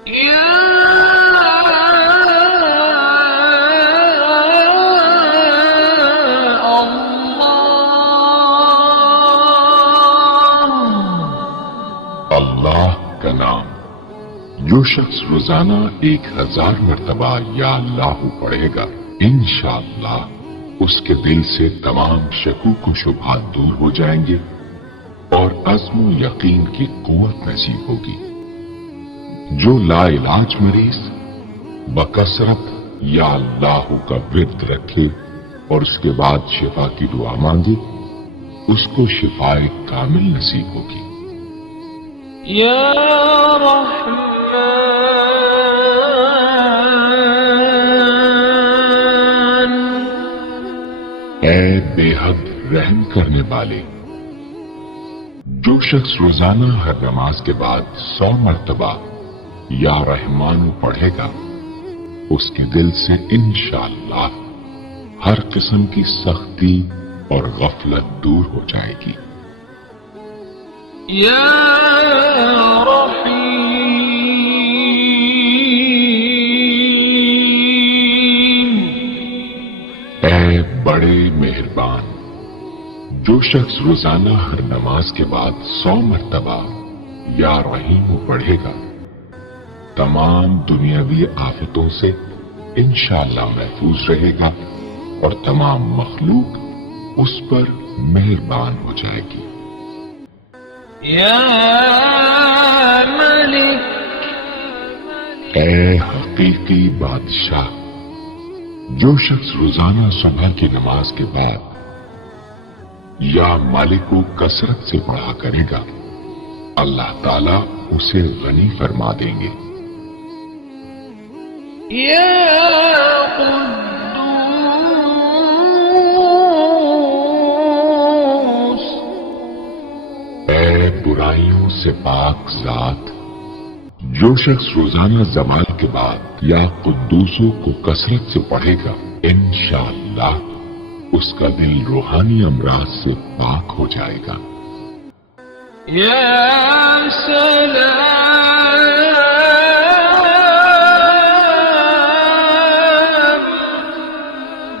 اللہ کا نام جو شخص روزانہ 1000 مرتبہ یا اللہ پڑھے گا انشاءاللہ اس کے دل سے تمام شکوک و شبہات دور ہو جائیں گے اور عزم و یقین کی قوت نصیب ہوگی۔ جو لا علاج مریض بکثرت یا اللہ کا ورد رکھے اور اس کے بعد شفا کی دعا مانگے اس کو شفائے کامل نصیب ہوگی۔ یا رحمان اے بے حد رحم کرنے والے، جو شخص روزانہ ہر نماز کے بعد 100 مرتبہ یا رحمان پڑھے گا اس کے دل سے انشاءاللہ ہر قسم کی سختی اور غفلت دور ہو جائے گی۔ یا رحیم اے بڑے مہربان، جو شخص روزانہ ہر نماز کے بعد 100 مرتبہ یا رحیم پڑھے گا تمام دنیاوی آفتوں سے انشاءاللہ محفوظ رہے گا اور تمام مخلوق اس پر مہربان ہو جائے گی۔ یا ملک اے حقیقی بادشاہ، جو شخص روزانہ صبح کی نماز کے بعد یا مالک کو کثرت سے پڑھا کرے گا اللہ تعالیٰ اسے غنی فرما دیں گے۔ یا قدوس اے برائیوں سے پاک ذات، جو شخص روزانہ زوال کے بعد یا قدوسوں کو کثرت سے پڑھے گا انشاءاللہ اس کا دل روحانی امراض سے پاک ہو جائے گا۔ یا سلام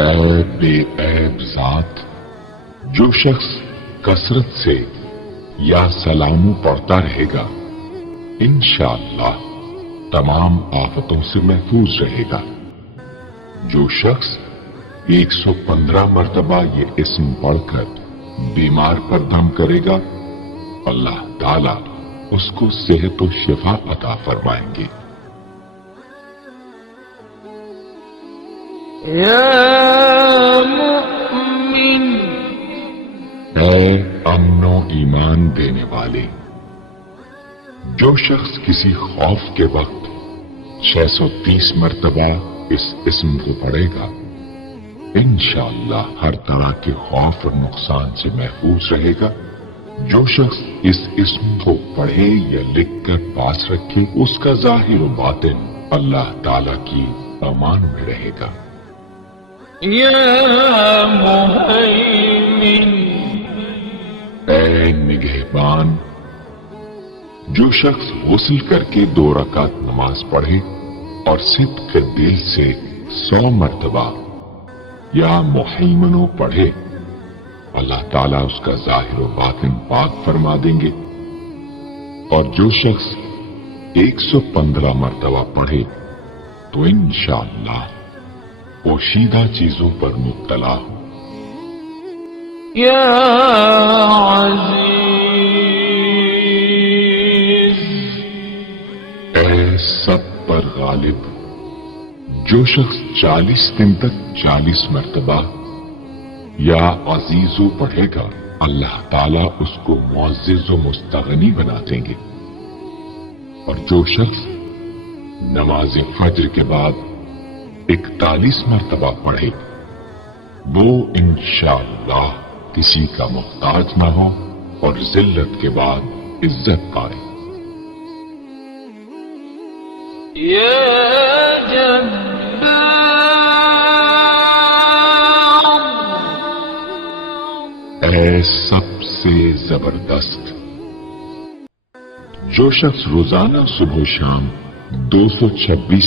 اے بے عیب ذات، جو شخص کثرت سے یا سلاموں پڑھتا رہے گا انشاءاللہ تمام آفتوں سے محفوظ رہے گا۔ جو شخص 115 مرتبہ یہ اسم پڑھ کر بیمار پر دم کرے گا اللہ تعالیٰ اس کو صحت و شفا عطا فرمائیں گے۔ یا مؤمن اے امن و ایمان دینے والے، جو شخص کسی خوف کے وقت 630 مرتبہ اس اسم کو پڑھے گا انشاءاللہ ہر طرح کے خوف اور نقصان سے محفوظ رہے گا۔ جو شخص اس اسم کو پڑھے یا لکھ کر پاس رکھے اس کا ظاہر و باطن اللہ تعالیٰ کی امان میں رہے گا۔ یا مہیمن اے نگہبان، جو شخص غسل کر کے 2 رکعت نماز پڑھے اور صدق کے دل سے 100 مرتبہ یا مہیمنو پڑھے اللہ تعالیٰ اس کا ظاہر و باطن پاک فرما دیں گے۔ اور جو شخص 115 مرتبہ پڑھے تو انشاءاللہ پوشیدہ چیزوں پر مبتلا ہو۔ یا عزیز اے سب پر غالب، جو شخص 40 دن تک 40 مرتبہ یا عزیزو پڑھے گا اللہ تعالیٰ اس کو معزز و مستغنی بنا دیں گے۔ اور جو شخص نماز فجر کے بعد 41 مرتبہ پڑھے وہ انشاءاللہ کسی کا محتاج نہ ہو اور ذلت کے بعد عزت پائے۔ یا جبار اے سب سے زبردست، جو شخص روزانہ صبح و شام 226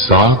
7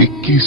21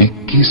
21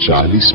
40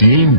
3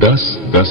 10-10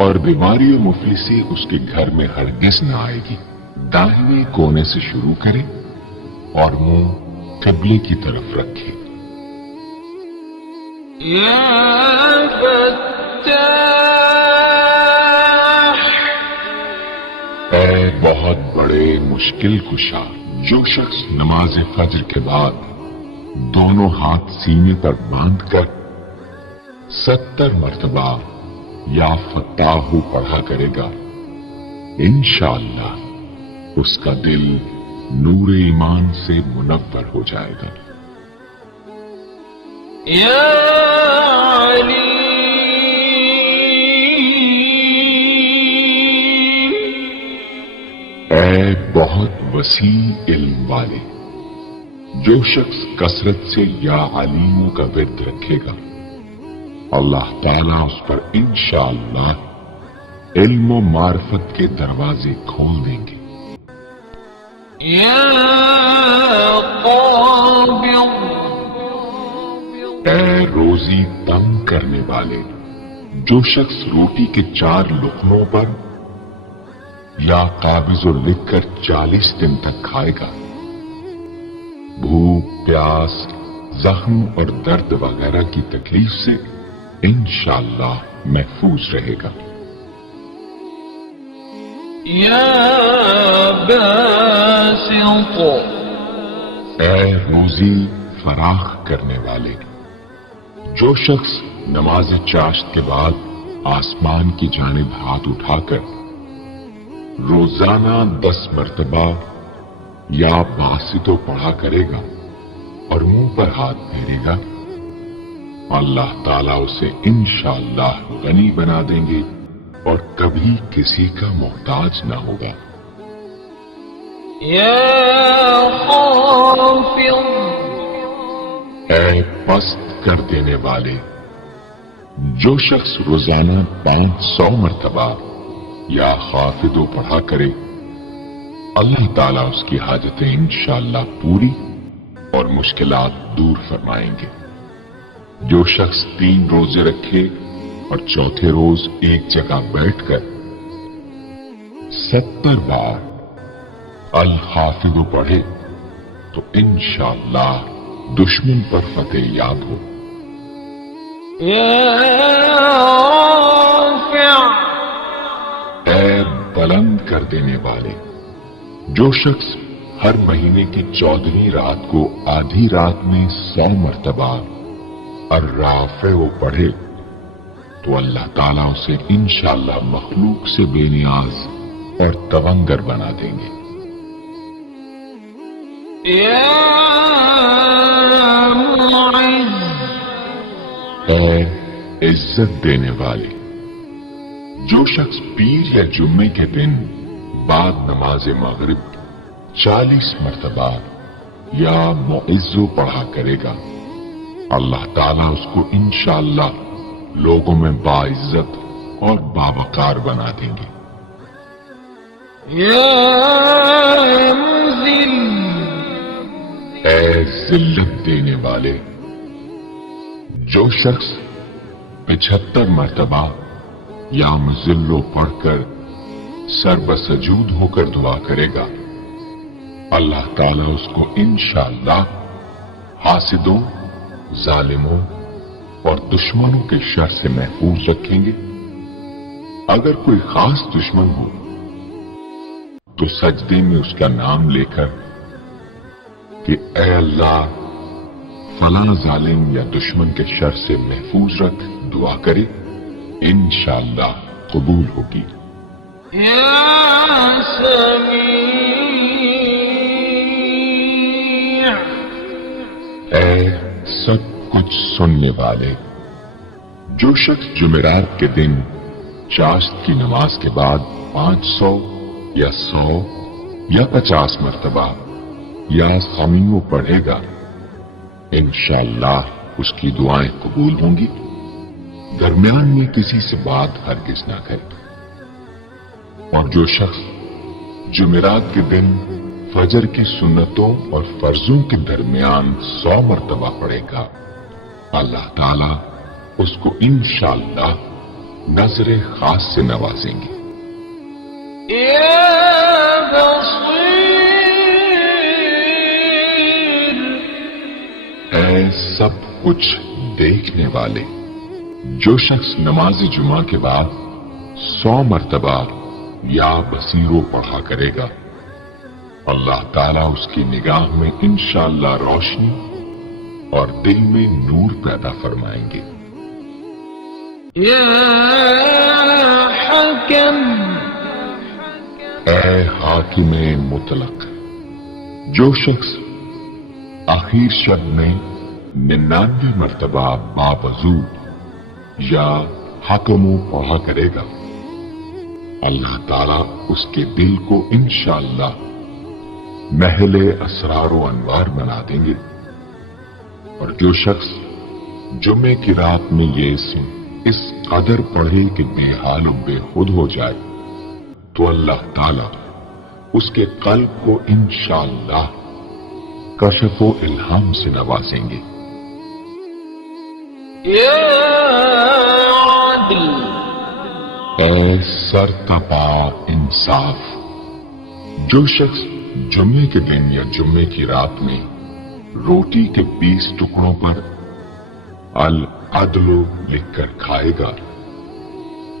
اور بیماری و مفلسی اس کے گھر میں ہرگز نہ آئے گی۔ دائیں کونے سے شروع کرے اور منہ قبلے کی طرف رکھے۔ يا فتاح اے بہت بڑے مشکل کشا، جو شخص نماز فجر کے بعد دونوں ہاتھ سینے پر باندھ کر 70 مرتبہ یا فتاح پڑھا کرے گا، انشاءاللہ اس کا دل نور ایمان سے منور ہو جائے گا۔ يا عليم اے بہت وسیع علم والے، جو شخص کثرت سے یا علیموں کا ورد رکھے گا، اللہ تعالیٰ اس پر انشاءاللہ علم و معرفت کے دروازے کھول دیں گے۔ يا قابض اے روزی تنگ کرنے والے، جو شخص روٹی کے 4 لقموں پر یا قابض و لکھ کر 40 دن تک کھائے گا، بھوک، پیاس، زخم اور درد وغیرہ کی تکلیف سے انشاءاللہ محفوظ رہے گا۔ يا باسط اے روزی فراخ کرنے والے، جو شخص نماز چاشت کے بعد آسمان کی جانب ہاتھ اٹھا کر روزانہ 10 مرتبہ یا باسطو پڑھا کرے گا اور منہ پر ہاتھ پھیرے گا، اللہ تعالیٰ اسے انشاءاللہ غنی بنا دیں گے اور کبھی کسی کا محتاج نہ ہوگا۔ يا خافض اے پست کر دینے والے، جو شخص روزانہ 500 مرتبہ یا خافضو پڑھا کرے، اللہ تعالیٰ اس کی حاجتیں انشاءاللہ پوری اور مشکلات دور فرمائیں گے۔ جو شخص 3 روزے رکھے اور چوتھے روز ایک جگہ بیٹھ کر 70 بار الحافظ پڑھے تو انشاءاللہ دشمن پر فتح یاب ہو۔ يا رافع اے بلند کر دینے والے، جو شخص ہر مہینے کی 14ویں رات کو آدھی رات میں 100 مرتبہ الرافع پڑھے تو اللہ تعالیٰ اسے انشاءاللہ مخلوق سے بے نیاز اور تونگر بنا دیں گے۔ يا معز اے عزت دینے والے، جو شخص پیر یا جمعے کے دن بعد نماز مغرب 40 مرتبہ یا معزو پڑھا کرے گا، اللہ تعالیٰ اس کو انشاءاللہ لوگوں میں باعزت اور باوقار بنا دیں گے۔ يا مذل اے ذلت دینے والے، جو شخص 75 مرتبہ یا مذلو پڑھ کر سر بسجود ہو کر دعا کرے گا، اللہ تعالیٰ اس کو انشاءاللہ حاسدوں، ظالموں اور دشمنوں کے شر سے محفوظ رکھیں گے۔ اگر کوئی خاص دشمن ہو تو سجدے میں اس کا نام لے کر کہ اے اللہ فلاں ظالم یا دشمن کے شر سے محفوظ رکھ دعا کرے، انشاءاللہ قبول ہوگی۔ يا سميع اے سب کچھ سننے والے، جو شخص جمعرات کے دن چاشت کی نماز کے بعد 500 یا 100 یا 50 مرتبہ یا خامیوں پڑھے گا، انشاءاللہ اس کی دعائیں قبول ہوں گی۔ درمیان میں کسی سے بات ہرگز نہ کرے، اور جو شخص جمعرات کے دن فجر کی سنتوں اور فرضوں کے درمیان 100 مرتبہ پڑھے گا، اللہ تعالیٰ اس کو انشاءاللہ نظر خاص سے نوازیں گے۔ يا بصير اے سب کچھ دیکھنے والے، جو شخص نماز جمعہ کے بعد 100 مرتبہ یا بصیرو پڑھا کرے گا، اللہ تعالیٰ اس کی نگاہ میں انشاءاللہ روشنی اور دل میں نور پیدا فرمائیں گے۔ يا حكم اے حاکم مطلق، جو شخص آخر شب میں 99 مرتبہ باوضو یا حکمو پڑھا کرے گا، اللہ تعالیٰ اس کے دل کو انشاءاللہ محل اسرار و انوار بنا دیں گے۔ اور جو شخص جمعے کی رات میں یہ اسم اس قدر پڑھے کہ بے حال و بے خود ہو جائے، تو اللہ تعالیٰ اس کے قلب کو انشاءاللہ کشف و الہام سے نوازیں گے۔ يا عدل اے سرتپا انصاف، جو شخص جمعے کے دن یا جمعے کی رات میں روٹی کے 20 ٹکڑوں پر العدل لکھ کر کھائے گا،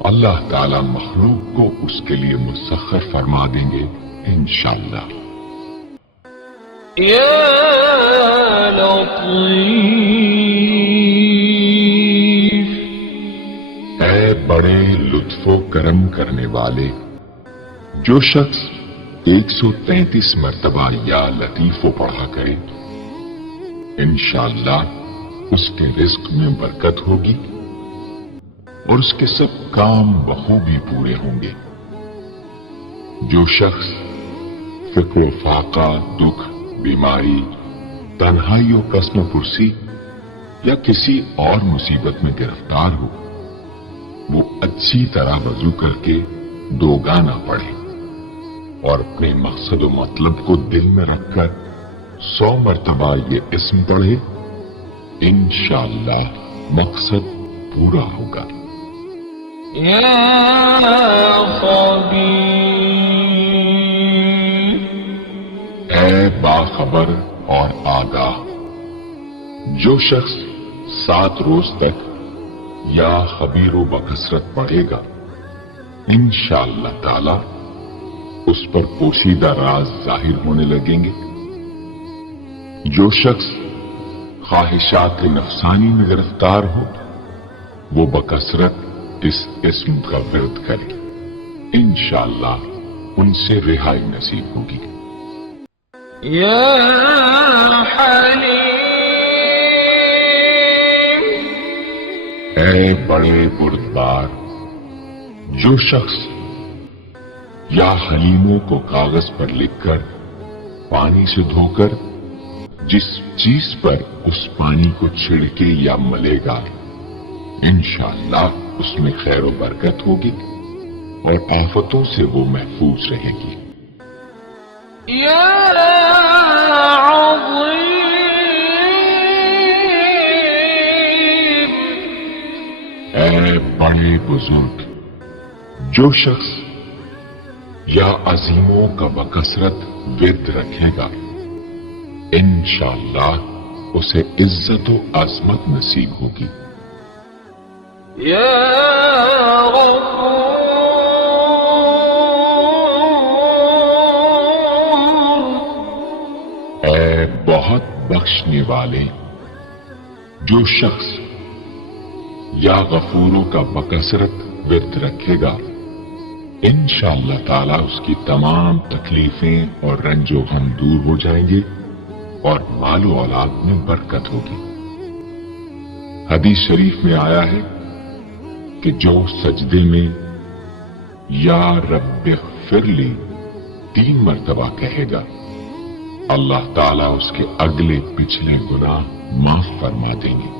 اللہ تعالی مخلوق کو اس کے لیے مسخر فرما دیں گے انشاءاللہ۔ يا لطيف اے بڑے لطف و کرم کرنے والے، جو شخص 133 مرتبہ یا لطیف و پڑھا کرے، انشاءاللہ اس کے رزق میں برکت ہوگی اور اس کے سب کام بخوبی پورے ہوں گے۔ جو شخص فقر و فاقہ، دکھ، بیماری، تنہائی و قسم و پرسی یا کسی اور مصیبت میں گرفتار ہو، وہ اچھی طرح وضو کر کے 2 گانا پڑھے اور اپنے مقصد و مطلب کو دل میں رکھ کر 100 مرتبہ یہ اسم پڑھے، انشاءاللہ مقصد پورا ہوگا۔ يا خبير اے باخبر اور آگاہ، جو شخص 7 روز تک یا خبیر و بکثرت پڑھے گا، انشاءاللہ تعالی اس پر پوشیدہ راز ظاہر ہونے لگیں گے۔ جو شخص خواہشات نفسانی میں گرفتار ہو، وہ بکثرت اس اسم کا ورد کرے، انشاءاللہ ان سے رہائی نصیب ہوگی۔ يا حليم اے بڑے بردبار، جو شخص یا حلیموں کو کاغذ پر لکھ کر پانی سے دھو کر جس چیز پر اس پانی کو چھڑکے یا ملے گا، انشاءاللہ اس میں خیر و برکت ہوگی اور آفتوں سے وہ محفوظ رہے گی۔ يا عظيم اے بڑے بزرگ، جو شخص یا عظیموں کا بکثرت ورد رکھے گا، انشاءاللہ اسے عزت و عظمت نصیب ہوگی۔ يا غفور اے بہت بخشنے والے، جو شخص یا غفوروں کا بکثرت ورد رکھے گا، انشاءاللہ تعالی اس کی تمام تکلیفیں اور رنج و غم دور ہو جائیں گے اور مال و اولاد میں برکت ہوگی۔ حدیث شریف میں آیا ہے کہ جو سجدے میں یا رب اغفر لی 3 مرتبہ کہے گا، اللہ تعالیٰ اس کے اگلے پچھلے گناہ معاف فرما دیں گے۔